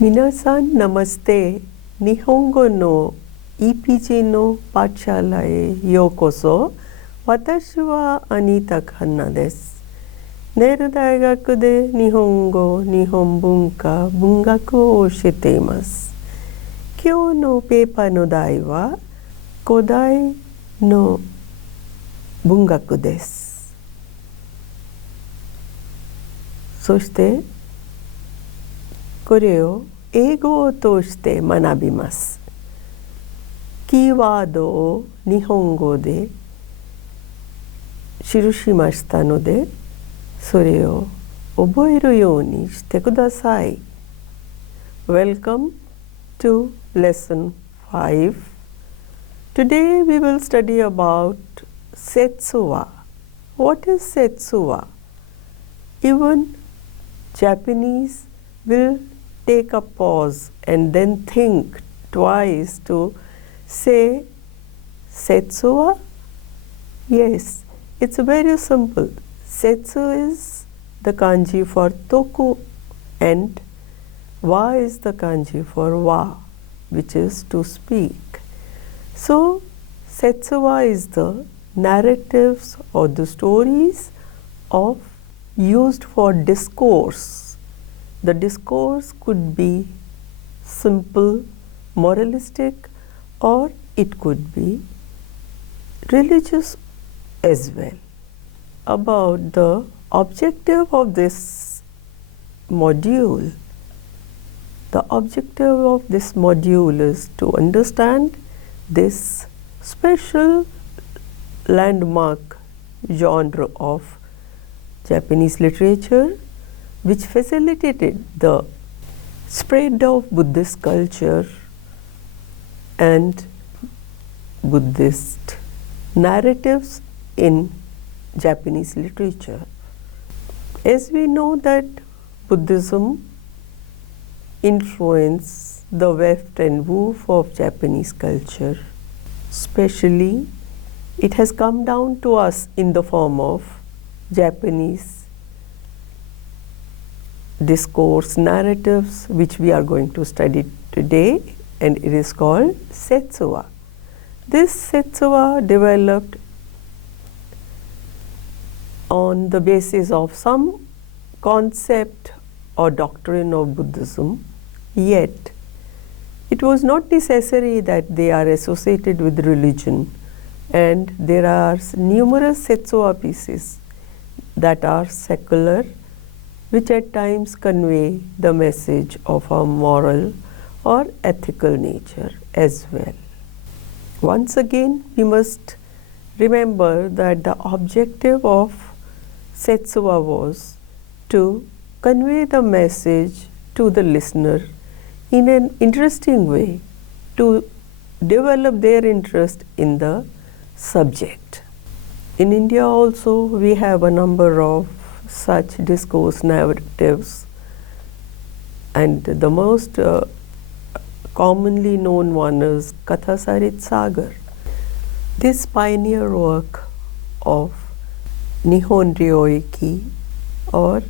Minasan namaste. Nihongo no EPG no Patshala e yokoso. Watashi wa Anita Khanna desu. ネイル大学で日本語、日本文化、文学を教えています。今日のペーパーの題は古代の文学です。そしてこれを英語を通して学びます。キーワードを日本語で記しましたので、それを覚えるようにしてください。Welcome to Lesson 5. Today we will study about Setsuwa. What is Setsuwa? Even Japanese will take a pause and then think twice to say Setsuwa? Yes, it's very simple. Setsu is the kanji for toku and wa is the kanji for wa, which is to speak. So, Setsuwa is the narratives or the stories of used for discourse. The discourse could be simple, moralistic, or it could be religious as well. About the objective of this module. The objective of this module is to understand this special landmark genre of Japanese literature which facilitated the spread of Buddhist culture and Buddhist narratives in Japanese literature. As we know that Buddhism influenced the weft and woof of Japanese culture, especially it has come down to us in the form of Japanese discourse narratives, which we are going to study today, and it is called Setsuwa. This Setsuwa developed on the basis of some concept or doctrine of Buddhism, yet it was not necessary that they are associated with religion, and there are numerous Setsuwa pieces that are secular, which at times convey the message of a moral or ethical nature as well. Once again, we must remember that the objective of Setsuwa was to convey the message to the listener in an interesting way, to develop their interest in the subject. In India also we have a number of such discourse narratives, and the most commonly known one is Katha Sarit Sagar. This pioneer work of Nihon Ryoiki, or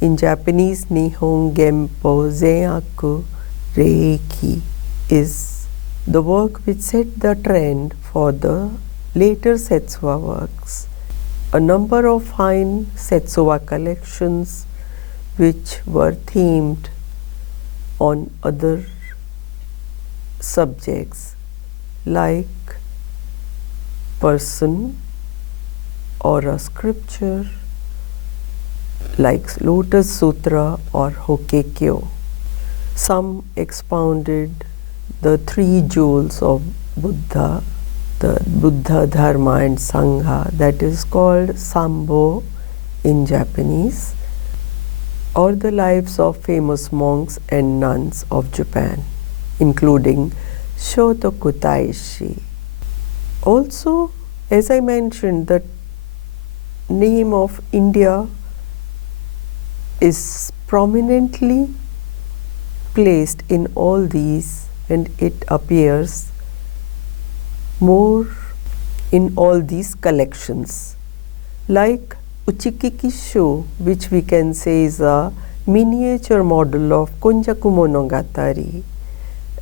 in Japanese Nihon Genpo Zenyaku Reiki, is the work which set the trend for the later Setsuwa works. A number of fine Setsuwa collections which were themed on other subjects like person or a scripture, like Lotus Sutra or Hokkekyo. Some expounded the three jewels of Buddha, the Buddha, Dharma and Sangha, that is called Sambho in Japanese, or the lives of famous monks and nuns of Japan, including Shotoku Taishi. Also, as I mentioned, the name of India is prominently placed in all these, and it appears more in all these collections. Like Uchikikisho, which we can say is a miniature model of Konjaku Monogatari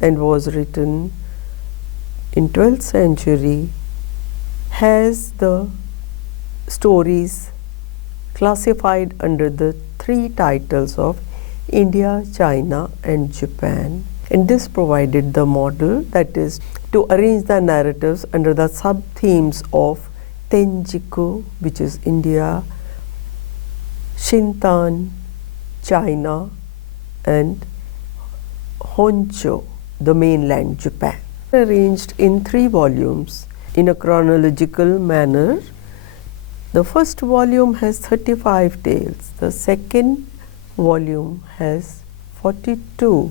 and was written in 12th century, has the stories classified under the 3 titles of India, China and Japan. And this provided the model, that is, to arrange the narratives under the sub-themes of Tenjiku, which is India, Shintan, China, and Honshu, the mainland Japan. Arranged in 3 volumes in a chronological manner. The first volume has 35 tales, the second volume has 42,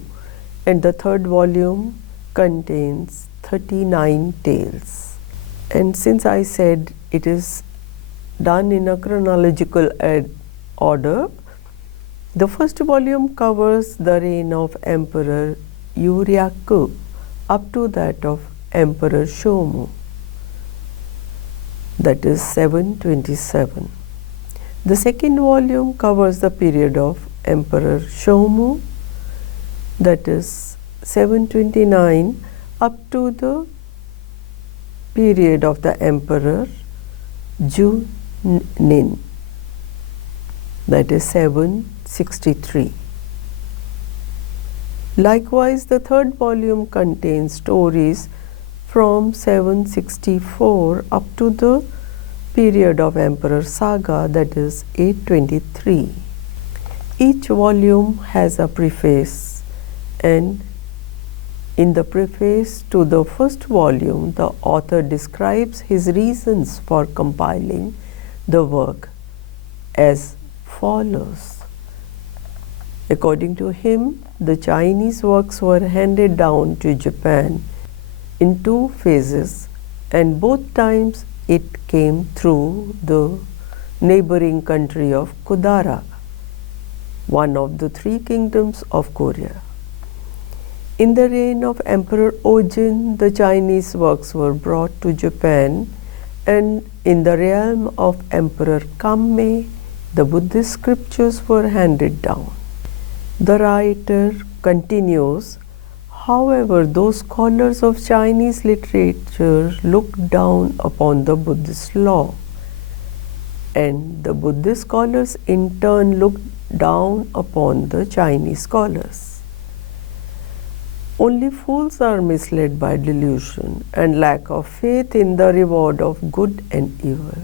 and the third volume contains 39 tales. And since I said it is done in a chronological order, the first volume covers the reign of Emperor Yuryaku up to that of Emperor Shomu, that is 727. The second volume covers the period of Emperor Shomu, that is 729 up to the period of the Emperor Junin, that is 763. Likewise, the third volume contains stories from 764 up to the period of Emperor Saga, that is 823. Each volume has a preface, and in the preface to the first volume, the author describes his reasons for compiling the work as follows. According to him, the Chinese works were handed down to Japan in 2 phases, and both times it came through the neighboring country of Kudara, one of the 3 kingdoms of Korea. In the reign of Emperor Ojin, the Chinese works were brought to Japan, and in the realm of Emperor Kammei, the Buddhist scriptures were handed down. The writer continues, however, those scholars of Chinese literature looked down upon the Buddhist law, and the Buddhist scholars in turn looked down upon the Chinese scholars. Only fools are misled by delusion and lack of faith in the reward of good and evil.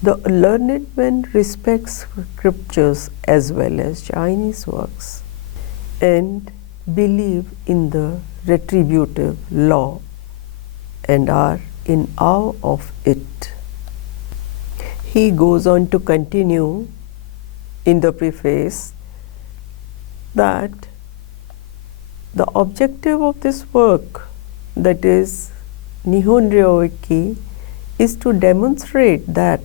The learned man respects scriptures as well as Chinese works and believe in the retributive law and are in awe of it. He goes on to continue in the preface that the objective of this work, that is Nihon Ryoiki, is to demonstrate that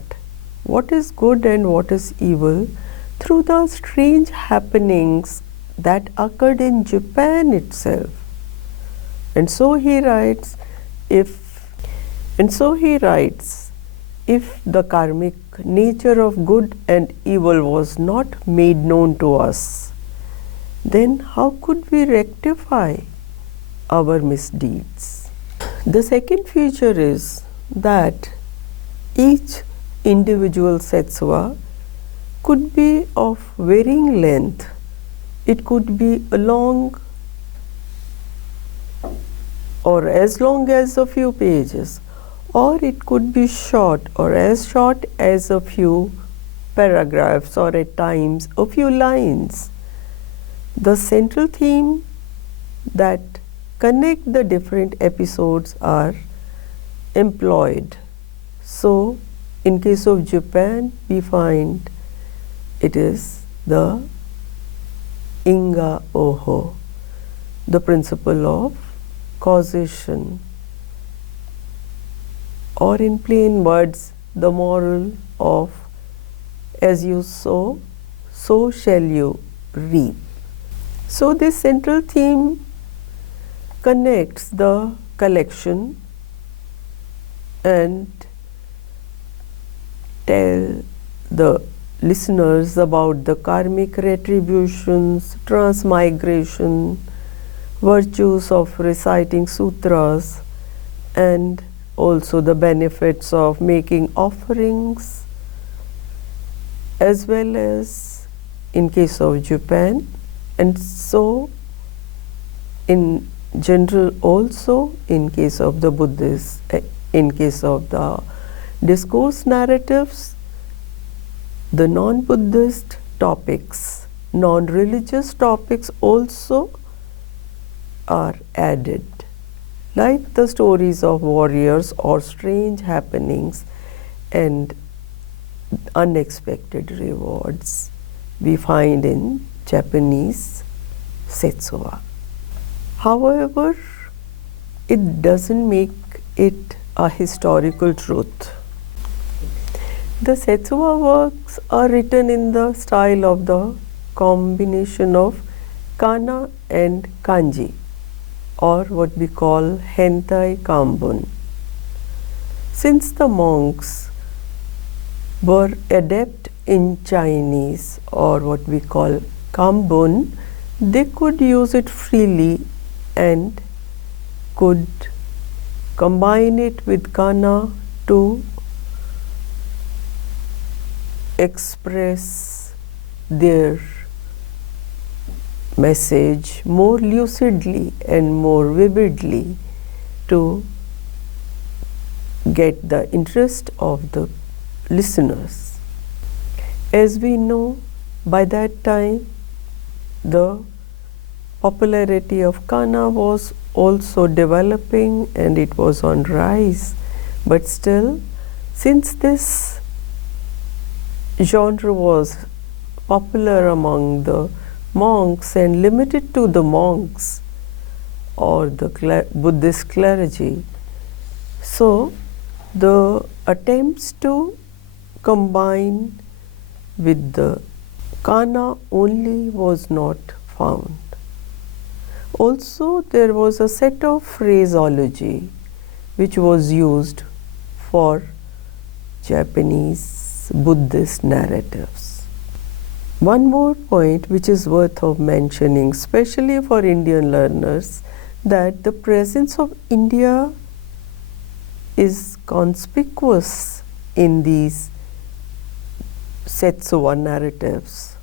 what is good and what is evil through the strange happenings that occurred in Japan itself. And so he writes, if the karmic nature of good and evil was not made known to us, then how could we rectify our misdeeds? The second feature is that each individual setsuva could be of varying length. It could be a long or as long as a few pages, or it could be short or as short as a few paragraphs or at times a few lines. The central theme that connect the different episodes are employed. So, in case of Japan, we find it is the Inga Oho, the principle of causation, or in plain words, the moral of as you sow, so shall you reap. So this central theme connects the collection and tell the listeners about the karmic retributions, transmigration, virtues of reciting sutras, and also the benefits of making offerings, as well as in case of Japan, and so in general also in case of the Buddhists, in case of the discourse narratives, the non-Buddhist topics, non-religious topics also are added, like the stories of warriors or strange happenings and unexpected rewards we find in Japanese setsuwa. However, it doesn't make it a historical truth. The setsuwa works are written in the style of the combination of kana and kanji, or what we call hentai kambun. Since the monks were adept in Chinese, or what we call kambun, they could use it freely and could combine it with kana to express their message more lucidly and more vividly to get the interest of the listeners. As we know, by that time the popularity of kana was also developing and it was on rise, but still, since this genre was popular among the monks and limited to the monks or the Buddhist clergy, so the attempts to combine with the kana only was not found. Also, there was a set of phraseology which was used for Japanese Buddhist narratives. One more point which is worth of mentioning, especially for Indian learners, that the presence of India is conspicuous in these setsuwa narratives.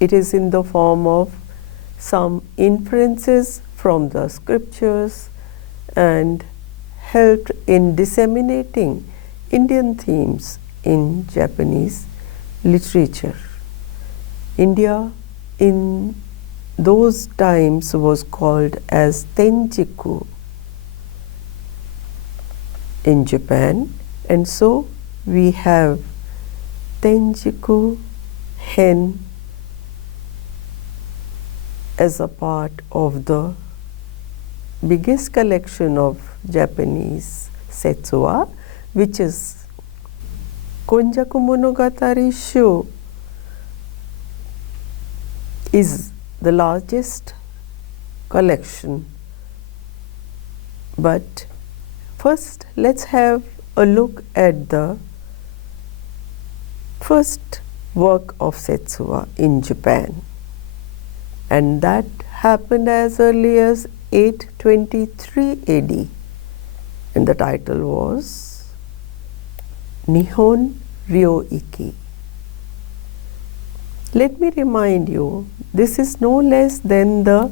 It is in the form of some inferences from the scriptures and helped in disseminating Indian themes in Japanese literature. India in those times was called as Tenjiku in Japan, and so we have Tenjiku Hen as a part of the biggest collection of Japanese setsuwa, which is Konjaku Monogatari Sho is the largest collection. But first, let's have a look at the first work of setsuwa in Japan, and that happened as early as 823 AD, and the title was Nihon Ryoiki. Let me remind you, this is no less than the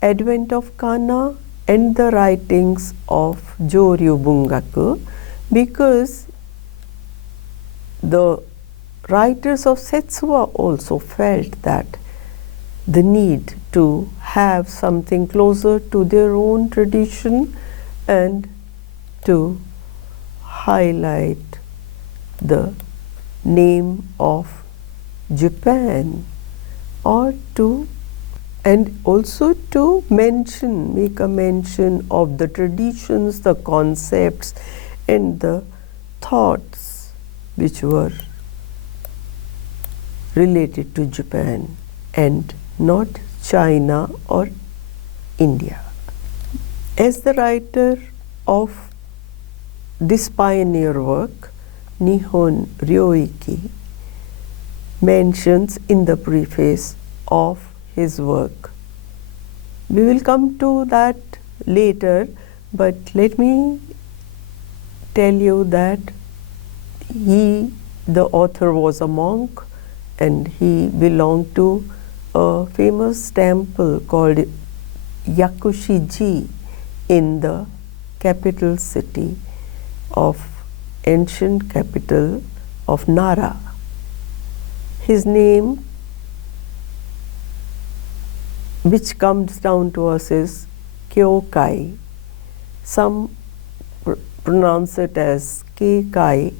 advent of kana and the writings of Joryu Bungaku, because the writers of setsuwa also felt that the need to have something closer to their own tradition and to highlight the name of Japan, or to, and also to make a mention of the traditions, the concepts and the thoughts which were related to Japan and not China or India. As the writer of this pioneer work, Nihon Ryoiki, mentions in the preface of his work. We will come to that later, but let me tell you that the author was a monk, and he belonged to a famous temple called Yakushi-ji in the capital city of ancient capital of Nara. His name, which comes down to us, is Kyokai. Some pronounce it as Keikai.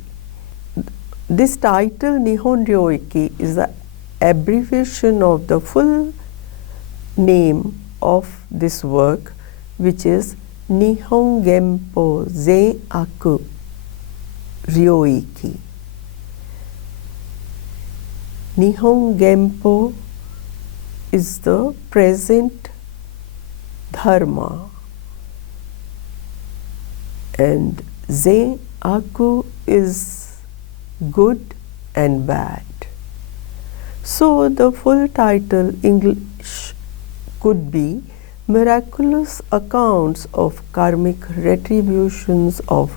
This title Nihon Ryoiki is the abbreviation of the full name of this work, which is Nihon Genpo Zen Aku Ryoiki. Nihon Genpo is the present dharma, and Zen Aku is good and bad. So the full title English could be Miraculous Accounts of Karmic Retributions of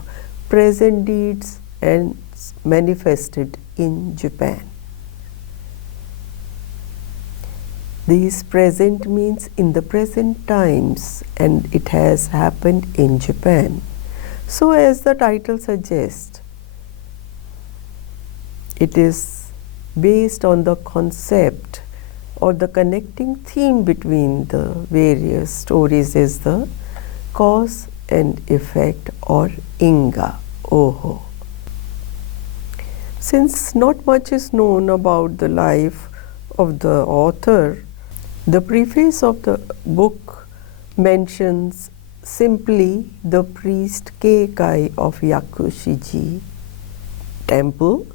Present Deeds and Manifested in Japan. This present means in the present times, and it has happened in Japan. So as the title suggests, it is based on the concept or the connecting theme between the various stories is the cause and effect, or Inga Oho. Since not much is known about the life of the author, the preface of the book mentions simply the priest Keikai of Yakushi-ji temple.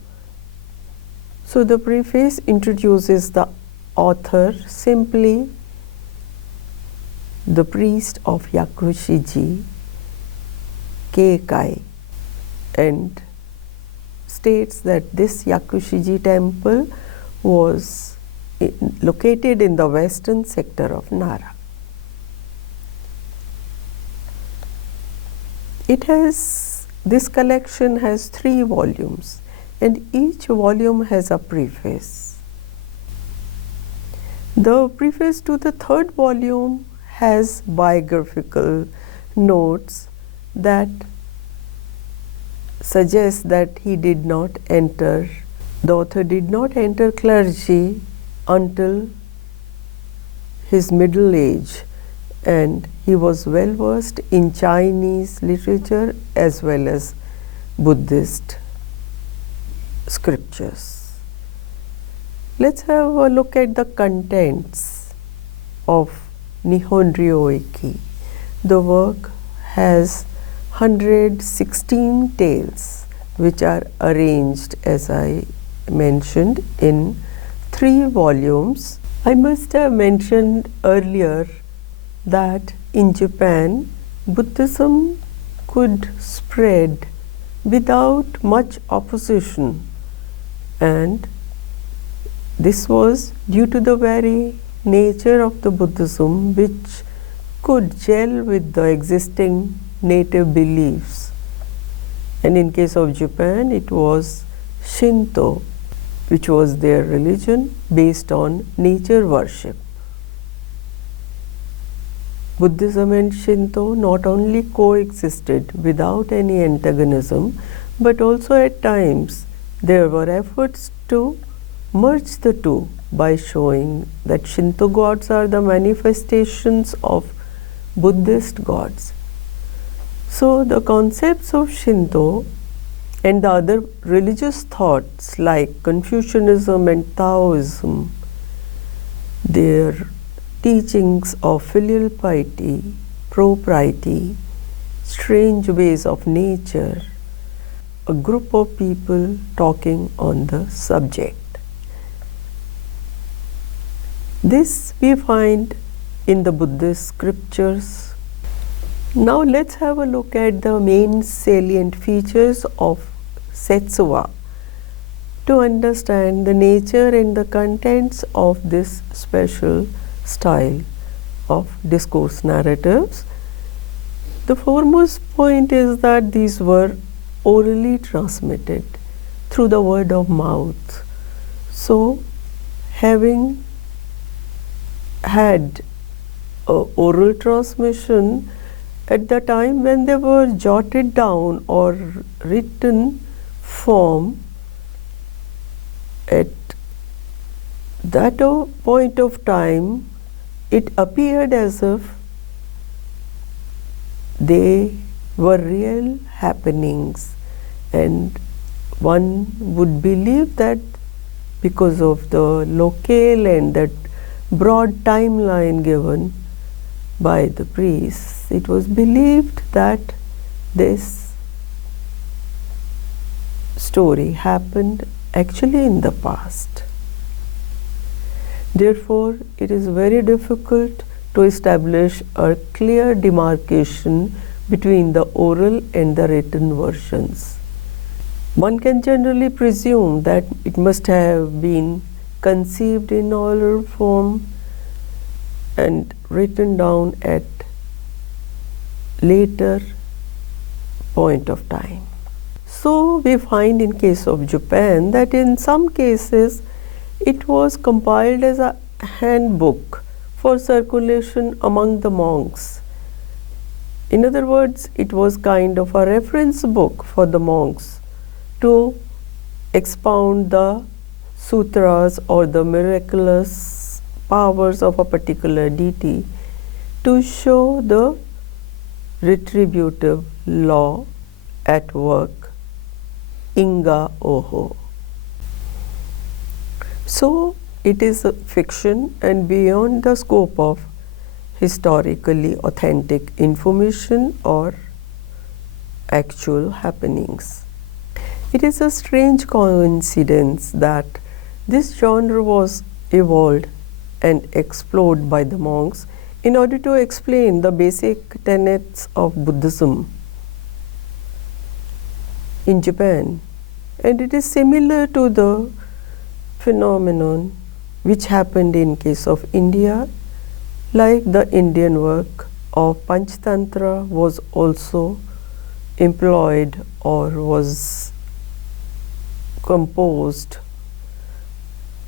So the preface introduces the author simply the priest of Yakushi-ji, Keikai, and states that this Yakushi-ji temple was located in the western sector of Nara. This collection has 3 volumes, and each volume has a preface. The preface to the 3rd volume has biographical notes that suggest that the author did not enter clergy until his middle age, and he was well versed in Chinese literature as well as Buddhist scriptures. Let's have a look at the contents of Nihon Ryoiki. The work has 116 tales, which are arranged, as I mentioned, in 3 volumes. I must have mentioned earlier that in Japan, Buddhism could spread without much opposition, and this was due to the very nature of the Buddhism, which could gel with the existing native beliefs. And in case of Japan, it was Shinto, which was their religion based on nature worship. Buddhism and Shinto not only coexisted without any antagonism, but also at times there were efforts to merge the two by showing that Shinto gods are the manifestations of Buddhist gods. So the concepts of Shinto and the other religious thoughts like Confucianism and Taoism, their teachings of filial piety, propriety, strange ways of nature, a group of people talking on the subject. This we find in the Buddhist scriptures. Now let's have a look at the main salient features of Setsuwa. to understand the nature and the contents of this special style of discourse narratives. The foremost point is that these were orally transmitted through the word of mouth. So, having had oral transmission at the time when they were jotted down or written form, at that point of time, it appeared as if they were real happenings, and one would believe that because of the locale and that broad timeline given by the priests, it was believed that this story happened actually in the past. Therefore, it is very difficult to establish a clear demarcation between the oral and the written versions. One can generally presume that it must have been conceived in oral form and written down at later point of time. So we find in case of Japan that in some cases it was compiled as a handbook for circulation among the monks. In other words, it was kind of a reference book for the monks to expound the sutras or the miraculous powers of a particular deity, to show the retributive law at work, Inga Oho. So it is a fiction and beyond the scope of historically authentic information or actual happenings. It is a strange coincidence that this genre was evolved and explored by the monks in order to explain the basic tenets of Buddhism in Japan, and it is similar to the phenomenon which happened in case of India, like the Indian work of Panchtantra was also employed or was composed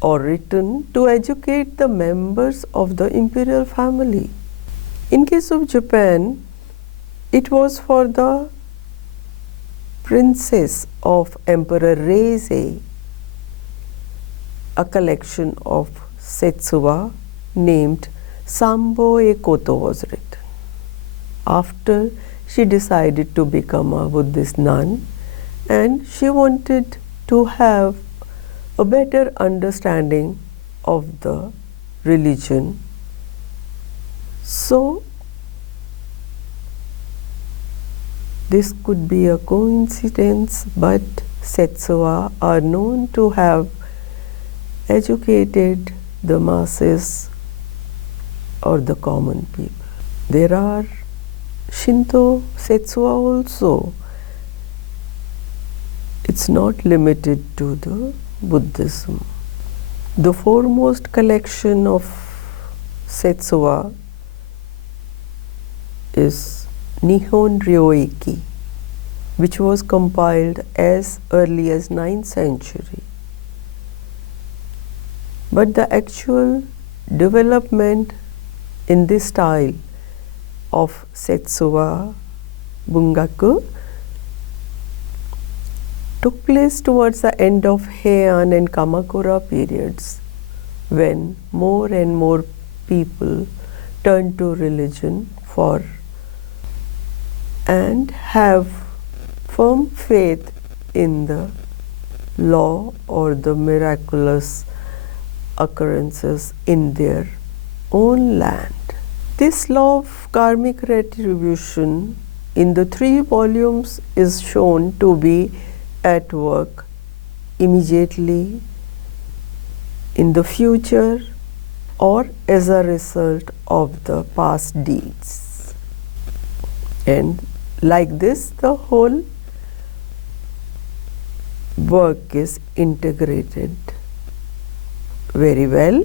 or written to educate the members of the imperial family. In case of Japan, it was for the princess of Emperor Reizei. A collection of setsuwa named Sambo Ekoto was written. After she decided to become a Buddhist nun, and she wanted to have a better understanding of the religion. So this could be a coincidence, but setsuwa are known to have educated the masses or the common people. There are Shinto setsuwa also. It's not limited to the Buddhism. The foremost collection of setsuwa is Nihon Ryoiki, which was compiled as early as 9th century. But the actual development in this style of setsuwa bungaku took place towards the end of Heian and Kamakura periods, when more and more people turned to religion and have firm faith in the law or the miraculous occurrences in their own land. This law of karmic retribution in the 3 volumes is shown to be at work immediately, in the future, or as a result of the past deeds. And like this, the whole work is integrated very well.